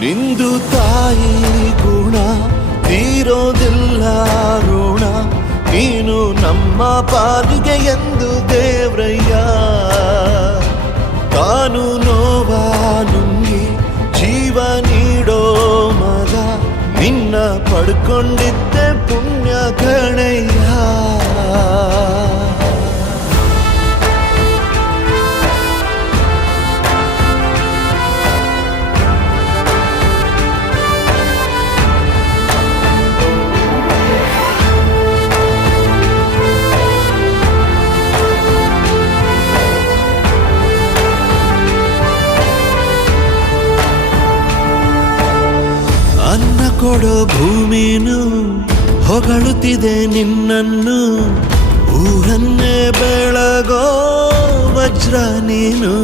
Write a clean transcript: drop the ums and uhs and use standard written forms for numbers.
ನಿಂದು ತಾಯಿ ಗುಣ ತೀರೋದಿಲ್ಲ ಋಣ, ನೀನು ನಮ್ಮ ಪಾಲಿಗೆ ಎಂದು ದೇವ್ರಯ್ಯ. ತಾನು ನೋವಾ ನುಂಗಿ ಜೀವ ನೀಡೋ ಮಗ, ನಿನ್ನ ಪಡ್ಕೊಂಡಿದ್ದೆ ಪುಣ್ಯ ಗಣಯ್ಯ. ಅನ್ನ ಕೊಡೋ ಭೂಮಿನು ಹೊಗಳುತ್ತಿದೆ ನಿನ್ನನ್ನು, ಊರನ್ನೇ ಬೆಳಗೋ ವಜ್ರ ನೀನು.